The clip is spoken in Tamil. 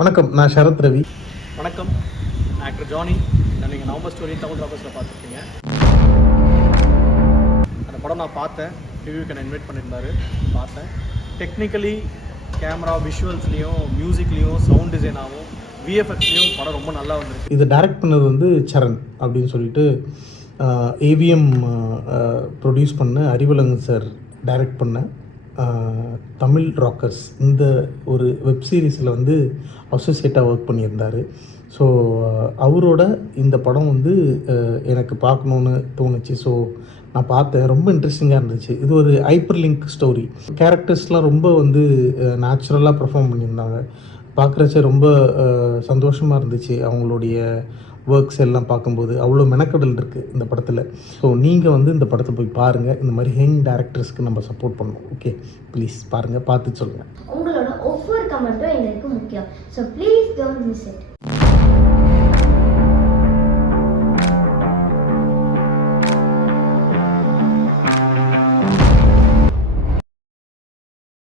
வணக்கம், நான் சரத் ரவி. வணக்கம், ஆக்டர் ஜானி. நீங்கள் நவம்பர் ஸ்டோரி தமிழ் ராபர்ஸில் பார்த்துருக்கீங்க. அந்த படம் நான் பார்த்தேன், ரிவ்யூக்கு என்ன இன்வைட் பண்ணியிருந்தாரு, பார்த்தேன். டெக்னிக்கலி கேமரா விஷுவல்ஸ்லேயும் மியூசிக்லேயும் சவுண்ட் டிசைனாகவும் விஎஃப்எக்ஸ்லேயும் படம் ரொம்ப நல்லா வந்திருக்கு. இதை டைரக்ட் பண்ணது வந்து சரண் அப்படின்னு சொல்லிட்டு ஏவிஎம் ப்ரொடியூஸ் பண்ண அறிவழகன் சார் டைரக்ட் பண்ண தமிழ் ராக்கர்ஸ் இந்த ஒரு வெப் சீரிஸில் வந்து அசோசியேட்டாக ஒர்க் பண்ணியிருந்தார். ஸோ அவரோட இந்த படம் வந்து எனக்கு பார்க்கணுன்னு தோணுச்சு. ஸோ நான் பார்த்தேன், ரொம்ப இன்ட்ரெஸ்டிங்காக இருந்துச்சு. இது ஒரு ஹைப்பர் லிங்க் ஸ்டோரி. கேரக்டர்ஸ்லாம் ரொம்ப வந்து நேச்சுரலாக பெர்ஃபார்ம் பண்ணியிருந்தாங்க. பார்க்குறச்ச ரொம்ப சந்தோஷமாக இருந்துச்சு. அவங்களுடைய ஒர்க்ஸ் எல்லாம் பார்க்கும்போது அவ்வளோ மெனக்கடல் இருக்குது இந்த படத்தில். ஸோ நீங்கள் வந்து இந்த படத்தை போய் பாருங்கள். இந்த மாதிரி யங் டேரக்டர்ஸ்க்கு நம்ம சப்போர்ட் பண்ணணும். ஓகே, ப்ளீஸ் பாருங்கள், பார்த்துட்டு சொல்லுங்கள். உங்களோட ஒவ்வொரு கமெண்ட்டும் எங்களுக்கு முக்கியம். So please don't miss it.